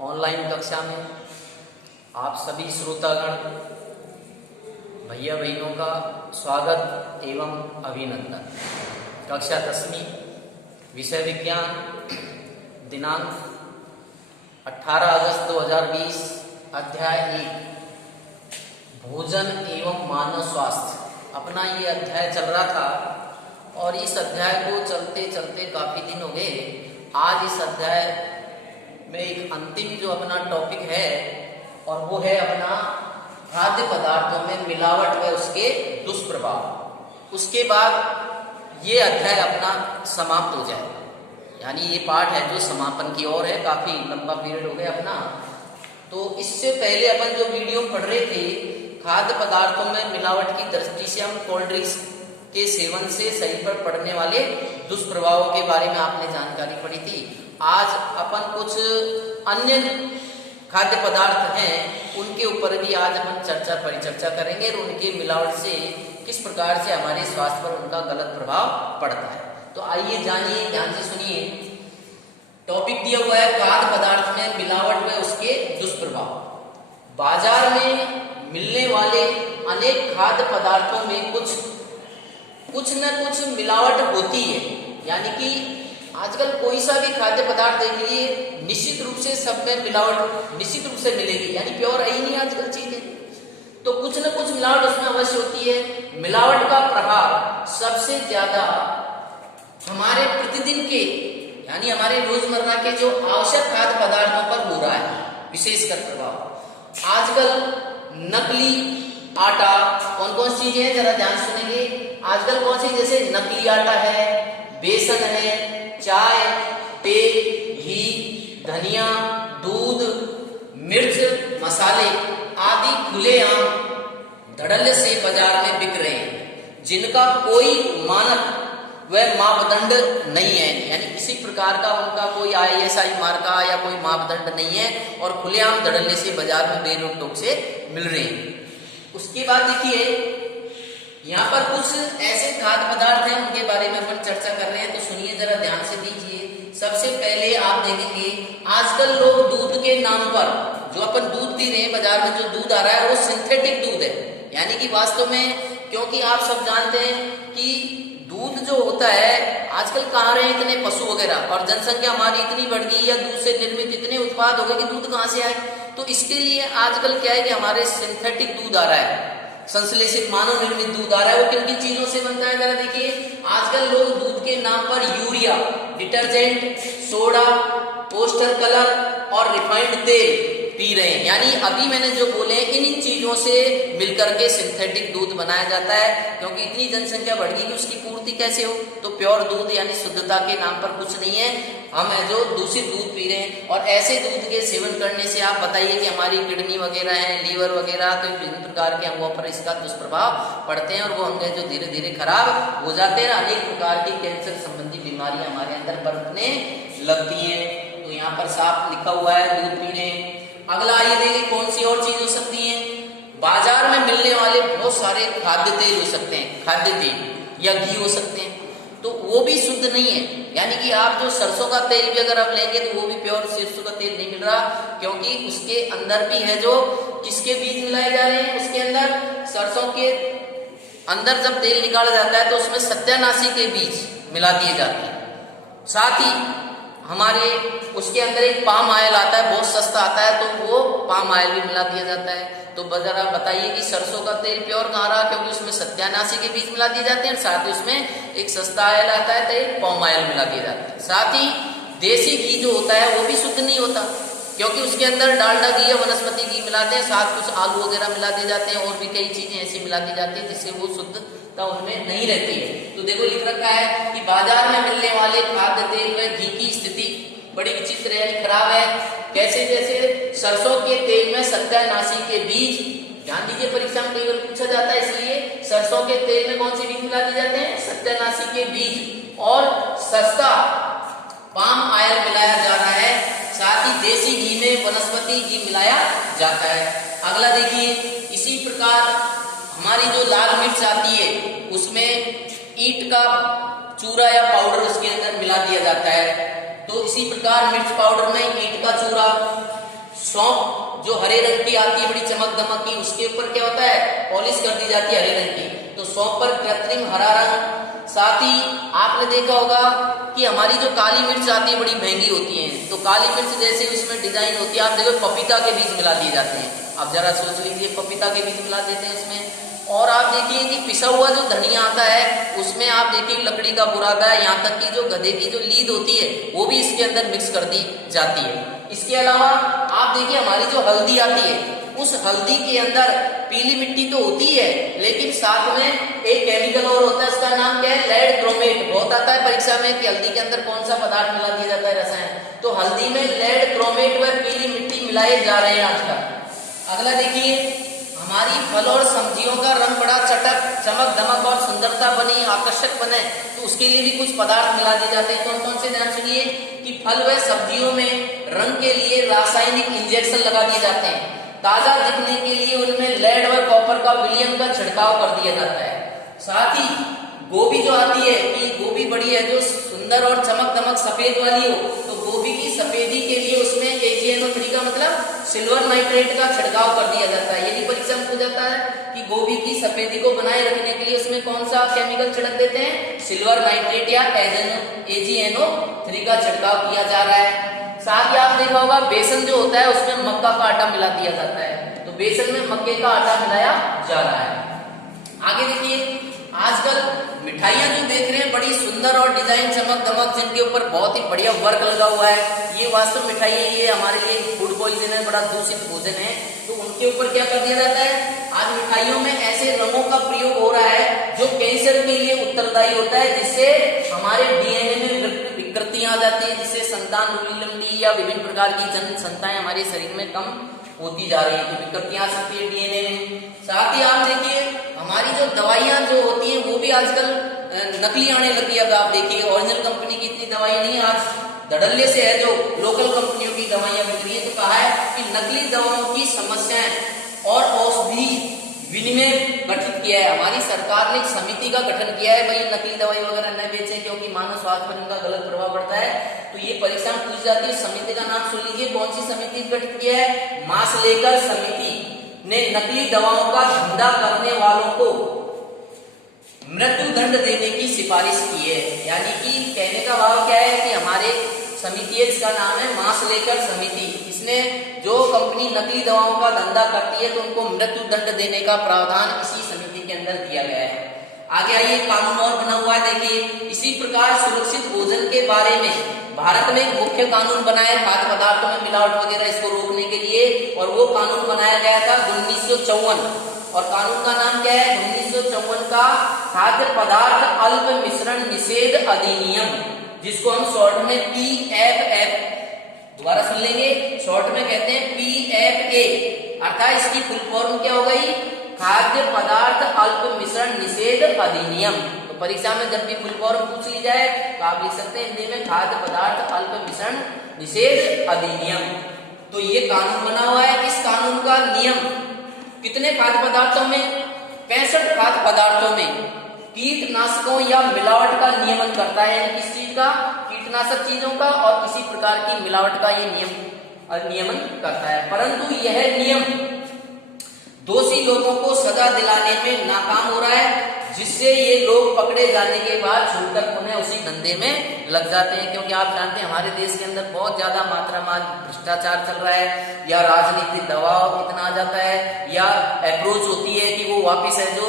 Online कक्षा में आप सभी श्रोतागण भैया बहनों का स्वागत एवं अभिनंदन। कक्षा 10वीं विषय विज्ञान, दिनांक 18 अगस्त 2020, अध्याय 1 भोजन एवं मानव स्वास्थ्य। अपना ये अध्याय चल रहा था और इस अध्याय को चलते चलते काफी दिन हो गए। आज इस अध्याय में एक अंतिम जो अपना टॉपिक है और वो है अपना खाद्य पदार्थों में मिलावट व उसके दुष्प्रभाव। उसके बाद ये अध्याय अपना समाप्त हो जाएगा, यानी ये पाठ है जो समापन की ओर है। काफी लंबा पीरियड हो गया अपना। तो इससे पहले अपन जो वीडियो पढ़ रहे थे, खाद्य पदार्थों में मिलावट की दृष्टि से हम कोल्ड ड्रिंक्स के सेवन से शरीर पर पड़ने वाले दुष्प्रभावों के बारे में आपने जानकारी पढ़ी थी। आज अपन कुछ अन्य खाद्य पदार्थ हैं, उनके ऊपर भी आज अपन परिचर्चा करेंगे और उनकी मिलावट से किस प्रकार से हमारे स्वास्थ्य पर उनका गलत प्रभाव पड़ता है। तो आइए जानिए, ध्यान से सुनिए। टॉपिक दिया हुआ है खाद्य पदार्थ में मिलावट में उसके दुष्प्रभाव। बाजार में मिलने वाले अनेक खाद्य पदार्थों में कुछ न कुछ मिलावट होती है, यानी कि आजकल कोई सा भी खाद्य पदार्थ देख लीजिए, निश्चित रूप से सब में मिलावट निश्चित रूप से मिलेगी, यानी प्योर है ही नहीं आजकल चीजें। तो कुछ न कुछ मिलावट उसमें अवश्य होती है। मिलावट का प्रभाव सबसे ज्यादा हमारे प्रतिदिन के, यानी हमारे रोजमर्रा के जो आवश्यक खाद्य पदार्थों पर हो रहा है, विशेषकर प्रभाव। आजकल नकली आटा, कौन कौन सी चीजें हैं जरा ध्यान सुनेंगे। आजकल कौन सी, जैसे नकली आटा है, बेसन है, चाय, तेल, घी, धनिया, दूध, मिर्च, मसाले आदि खुलेआम धड़ल्ले से बाजार में बिक रहे हैं, जिनका कोई मानक व मापदंड नहीं है, यानी किसी प्रकार का उनका कोई ISI मार्का या कोई मापदंड नहीं है और खुलेआम धड़ल्ले से बाजार में बेरोक टोक से मिल रहे हैं। उसके बाद देखिए, यहाँ पर कुछ ऐसे खाद्य पदार्थ हैं, उनके बारे में अपन चर्चा कर रहे हैं, तो सुनिए जरा ध्यान से दीजिए। सबसे पहले आप देखेंगे, आजकल लोग दूध के नाम पर, जो अपन दूध पी रहे हैं बाजार में, जो दूध आ रहा है वो सिंथेटिक दूध है, यानी कि वास्तव में, क्योंकि आप सब जानते हैं कि दूध जो होता है, आजकल कहाँ रहे इतने पशु वगैरह और जनसंख्या हमारी इतनी बढ़ गई या दूध से निर्मित इतने उत्पाद हो गए कि दूध कहाँ से आए। तो इसके लिए आजकल क्या है कि हमारे सिंथेटिक दूध आ रहा है, संश्लेषित मानव निर्मित दूध आ रहा है। वो किन किन चीजों से बनता है जरा देखिए। आजकल लोग दूध के नाम पर urea, detergent, soda, poster colour और रिफाइंड तेल पी रहे हैं, यानी अभी मैंने जो बोले इन चीजों से मिलकर के सिंथेटिक दूध बनाया जाता है। क्योंकि इतनी जनसंख्या बढ़ गई कि उसकी पूर्ति कैसे हो, तो प्योर दूध यानी शुद्धता के नाम पर कुछ नहीं है, हम है जो दूषित दूध पी रहे हैं। और ऐसे दूध के सेवन करने से आप बताइए कि हमारी किडनी वगैरह है, लीवर वगैरह, तो विभिन्न प्रकार के अंगों पर इसका दुष्प्रभाव पड़ते हैं और वो अंग जो धीरे धीरे खराब हो जाते हैं। अनेक प्रकार की कैंसर संबंधी बीमारियां हमारे अंदर बरतने लगती हैं। तो यहाँ पर साफ लिखा हुआ है दूध पी रहे हैं। अगला आइए देखें, कौन सी और चीज हो सकती है। बाजार में मिलने वाले बहुत सारे खाद्य तेल हो सकते हैं, खाद्य तेल या घी हो सकते हैं, तो वो भी शुद्ध नहीं है। यानी कि आप जो सरसों का तेल भी अगर आप लेंगे तो वो भी प्योर सरसों का तेल नहीं मिल रहा, क्योंकि उसके अंदर भी है जो किसके बीज मिलाए जा रहे हैं। उसके अंदर सरसों के अंदर जब तेल निकाला जाता है तो उसमें सत्यानाशी के बीज मिला दिए जाते हैं। साथ ही हमारे उसके अंदर एक पाम ऑयल आता है, बहुत सस्ता आता है, तो वो पाम ऑयल भी मिला दिया जाता है। तो जरा बताइए कि सरसों का तेल प्योर कहाँ रहा, क्योंकि उसमें सत्यानाशी के बीज मिला दिए जाते हैं, साथ ही उसमें एक सस्ता ऑयल आता है, तो एक पाम ऑयल मिला दिया जाता है। साथ ही देसी घी जो होता है वो भी शुद्ध नहीं होता, क्योंकि उसके अंदर डालडा घी या वनस्पति घी मिलाते हैं, साथ कुछ आलू वगैरह मिला दिए जाते हैं और भी कई चीजें ऐसी मिला दी जाती है जिससे वो शुद्धता उनमें नहीं रहती है। तो देखो लिख रखा है कि बाजार में मिलने वाले खाद्य तेल व घी की स्थिति बड़ी विचित्र है, खराब है। कैसे, जैसे सरसों के तेल में सत्यानाशी के बीज, ध्यान दीजिए परीक्षा में कई बार पूछा जाता है, इसलिए सरसों के तेल में कौन से बीज मिला दिए जाते हैं, सत्यानाशी के बीज, और सस्ता पाम ऑयल मिलाया जा रहा है। साथ ही देसी घी में वनस्पति घी मिलाया जाता है। अगला देखिए, इसी प्रकार हमारी जो लाल मिर्च आती है उसमें ईंट का चूरा या पाउडर उसके अंदर मिला दिया जाता है। तो इसी प्रकार मिर्च पाउडर में ईंट का चूरा, सौंफ जो हरे रंग की आती है बड़ी चमक दमक की, उसके ऊपर क्या होता है, पॉलिश कर दी जाती है हरे रंग की, तो सौंफ पर कृत्रिम हरा रंग। साथ ही आपने देखा होगा कि हमारी जो काली मिर्च आती है बड़ी महंगी होती है, तो काली मिर्च जैसे उसमें डिजाइन होती है, आप देखो पपीता के बीज मिला दिए जाते हैं, आप जरा सोच लीजिए, पपीता के बीज मिला देते हैं उसमें। और आप देखिए कि पिसा हुआ जो धनिया आता है उसमें आप देखिए लकड़ी का बुरादा है, यहाँ तक कि जो गधे की जो लीद होती है वो भी इसके अंदर मिक्स कर दी जाती है। इसके अलावा आप देखिए हमारी जो हल्दी आती है, उस हल्दी के अंदर पीली मिट्टी तो होती है, लेकिन साथ में एक केमिकल और होता है, उसका नाम क्या है, लेड क्रोमेट। बहुत आता है परीक्षा में कि हल्दी के अंदर कौन सा पदार्थ मिला दिया जाता है, रसायन, तो हल्दी में लेड क्रोमेट व पीली मिट्टी मिलाए जा रहे हैं आजकल। अगला देखिए, हमारी फल और सब्जियों का रंग बड़ा चटक चमक दमक और सुंदरता बनी आकर्षक बने, तो उसके लिए भी कुछ पदार्थ मिला दिए जाते हैं। कौन कौन से ध्यान सुनिए कि फल व सब्जियों में रंग के लिए रासायनिक इंजेक्शन लगा दिए जाते हैं, ताजा दिखने के लिए उनमें लेड व कॉपर का विलयन का छिड़काव कर दिया जाता है। साथ ही गोभी जो आती है, कि गोभी बड़ी है जो सुंदर और चमक दमक सफेद वाली हो, तो गोभी की सफेदी के लिए उसमें AgNO3 का मतलब सिल्वर नाइट्रेट का छिड़काव कर दिया जाता है। यदि परीक्षा में पूछा जाता है कि गोभी की सफेदी को बनाए रखने के लिए उसमें कौन सा केमिकल छिड़क देते हैं, सिल्वर नाइट्रेट या AgNO3 का छिड़काव किया जा रहा है। साथ ही आप देखा होगा बेसन जो होता है उसमें मक्का का आटा मिला दिया जाता है, तो बेसन में मक्के का आटा मिलाया जा रहा है। आगे देखिए, आजकल मिठाइयां जो देख रहे हैं बड़ी सुंदर और डिजाइन चमक दमक, जिनके ऊपर बहुत ही बढ़िया वर्क लगा हुआ है, ये वास्तव मिठाई है, ये हमारे लिए फूड पॉइजन है, बड़ा दूषित भोजन है, तो उनके ऊपर क्या कर दिया जाता है, आज मिठाइयों में ऐसे रंगों का प्रयोग हो रहा है जो कैंसर के लिए उत्तरदायी होता है, जिससे हमारे DNA में विकृतियां आ जाती है, जिससे संतान उल्लंघनी या विभिन्न प्रकार की जन संताएं हमारे शरीर में कम होती जा रही है, तो विकृतियां आ सकती है DNA में। साथ ही आप देखिए हमारी जो दवाइयां जो होती हैं वो भी आजकल नकली आने लगी है। अब आप देखिए ओरिजिनल कंपनी की इतनी दवाइयां नहीं है, आज धड़ल्ले से है जो लोकल कंपनियों की दवाइयां बिक रही है। तो कहा है कि नकली दवाओं की समस्याएं और औषधि विनिमय गठित किया है, हमारी सरकार ने एक समिति का गठन किया है, भाई नकली दवाई वगैरह न बेचे क्योंकि मानव स्वास्थ्य पर इनका गलत प्रभाव पड़ता है। तो ये परीक्षा में पूछ जाती है, समिति का नाम सुन लीजिए, कौन सी समिति गठित किया है, मासलेकर समिति ने नकली दवाओं का धंधा करने वालों को मृत्यु दंड देने की सिफारिश की है। यानी कि कहने का भाव क्या है कि हमारे समिति है, इसका नाम है मासलेकर समिति, इसने जो कंपनी नकली दवाओं का धंधा करती है तो उनको मृत्यु दंड देने का प्रावधान इसी समिति के अंदर दिया गया है। आगे आइए, कानून और बना हुआ है, देखिए इसी प्रकार सुरक्षित भोजन के बारे में भारत में एक मुख्य कानून बनाया खाद्य पदार्थों में मिलावट वगैरह इसको रोकने के लिए, और वो कानून बनाया गया था 1954, और कानून का नाम क्या है, 1954 का खाद्य पदार्थ अल्प मिश्रण निषेध अधिनियम, जिसको हम शॉर्ट में PFA, दोबारा सुन लेंगे, शॉर्ट में कहते हैं PFA, अर्थात इसकी फुल फॉर्म क्या हो गई, खाद्य पदार्थ अल्प मिश्रण निषेध अधिनियम। तो परीक्षा में जब भी फुल फॉर्म पूछ ली जाए तो आप लिख सकते हैं हिंदी में खाद्य पदार्थ अल्प मिश्रण निषेध अधिनियम। तो ये कानून बना हुआ है, इस कानून का नियम कितने खाद्य पदार्थों में, 65 खाद्य पदार्थों में कीटनाशकों या मिलावट का नियमन करता है। किस चीज का, कीटनाशक चीजों का और किसी प्रकार की मिलावट का ये नियमन करता है। परंतु यह नियम दोषी लोगों को सजा दिलाने में नाकाम हो रहा है, जिससे ये लोग पकड़े जाने के बाद छूटकर पुनः उसी धंधे में लग जाते हैं। क्योंकि आप जानते हैं हमारे देश के अंदर बहुत ज्यादा मात्रा में भ्रष्टाचार चल रहा है, या राजनीतिक दबाव इतना आ जाता है, या अप्रोच होती है कि वो वापिस है जो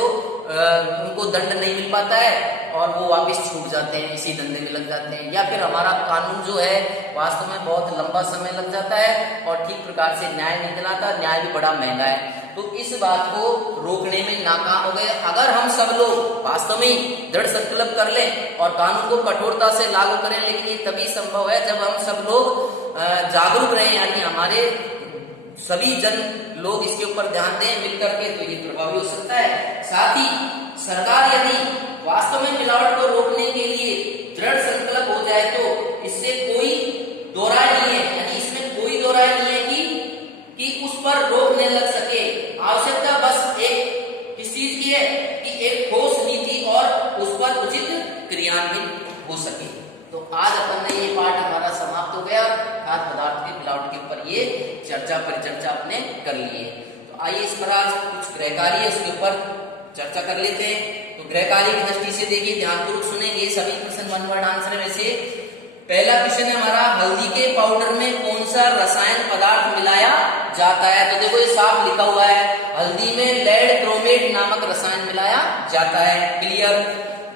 उनको दंड नहीं मिल पाता है और वो वापस छूट जाते हैं, इसी धंधे में लग जाते हैं, या फिर हमारा कानून जो है वास्तव में बहुत लंबा समय लग जाता है और ठीक प्रकार से न्याय नहीं दिलाता, न्याय भी बड़ा महंगा है। तो इस बात को रोकने में नाकाम हो गए। अगर हम सब लोग वास्तव में दृढ़ संकल्प कर लें और कानून को कठोरता से लागू करें, लेकिन ये तभी संभव है जब हम सब लोग जागरूक रहें, यानी हमारे सभी जन लोग इसके ऊपर ध्यान दें मिलकर के, तो ये प्रभावी हो सकता है। साथ ही सरकार यदि वास्तव में मिलावट को रोकने के लिए दृढ़ संकल्प हो जाए तो इससे कोई दो राय नहीं है, यानी इसमें कोई दो राय नहीं है कि उस पर रोक नहीं लग सके। आवश्यकता बस एक किस चीज की है कि एक ठोस नीति और उस पर उचित क्रियान्वित हो सके। तो आज अपन ने ये पाठ हमारा समाप्त हो गया। खाद्य पदार्थ के मिलावट के ऊपर ये चर्चा परिचर्चा आपने कर ली है। तो आइए इस पर आज कुछ गृह कार्य है उसके ऊपर चर्चा कर लेते हैं। तो गृह कार्य की दृष्टि से देखिए, ध्यानपूर्वक सुनेंगे सभी प्रश्न वन वर्ड आंसर में से। पहला क्वेश्चन है हमारा, हल्दी के पाउडर में कौन सा रसायन पदार्थ मिलाया जाता है? तो देखो ये साफ लिखा हुआ है, हल्दी में लेड क्रोमेट नामक रसायन मिलाया जाता है। क्लियर।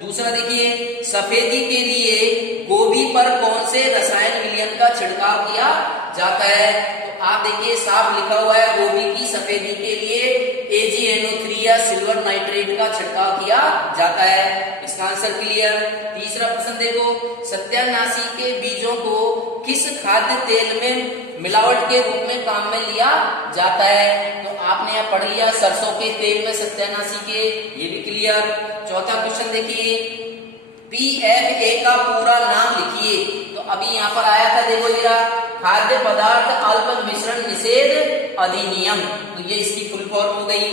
दूसरा देखिए, सफेदी के लिए गोभी पर कौन से रसायन विलयन का छिड़काव किया जाता है? तो आप देखिए साफ लिखा हुआ है, गोभी की सफेदी के लिए AgNO3 या सिल्वर नाइट्रेट का छिड़काव किया जाता है। इसका आंसर क्लियर। तीसरा प्रश्न देखो, सत्यानाशी के बीजों को किस खाद्य तेल में मिलावट के रूप में काम में लिया जाता है? तो आपने यहाँ पढ़ लिया सरसों के तेल में सत्यानाशी के, ये भी क्लियर। चौथा क्वेश्चन देखिए, PFA का पूरा नाम लिखिए। तो अभी यहाँ पर आया था, देखो जरा, खाद्य पदार्थ अल्प मिश्रण निषेध अधिनियम, तो ये इसकी फुल फॉर्म हो गई,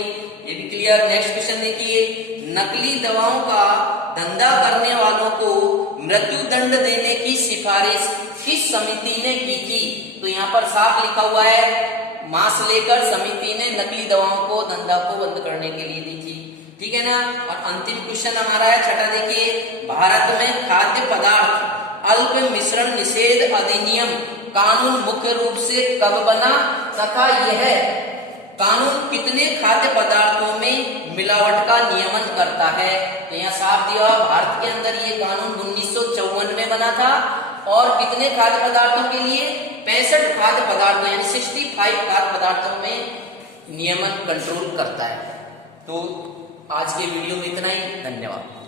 ये भी क्लियर। नेक्स्ट क्वेश्चन देखिए, नकली दवाओं का धंधा करने वालों को मृत्यु दंड देने की सिफारिश किस समिति ने की थी? तो यहाँ पर साफ लिखा हुआ है, मास्लेकर समिति ने नकली दवाओं को धंधा को बंद करने के लिए दी थी। ठीक है ना। और अंतिम क्वेश्चन हमारा है छठा, देखिए, भारत में खाद्य पदार्थ अल्प मिश्रण निषेध अधिनियम कानून मुख्य रूप से कब बना तथा यह कानून कितने खाद्य पदार्थों में मिलावट का नियमन करता है? तो यहाँ साफ दिया, भारत के अंदर ये कानून 1954 में बना था और कितने खाद्य पदार्थों के लिए? 65 खाद्य पदार्थों यानी 65 खाद्य पदार्थों में नियमन कंट्रोल करता है। तो आज के वीडियो में इतना ही, धन्यवाद।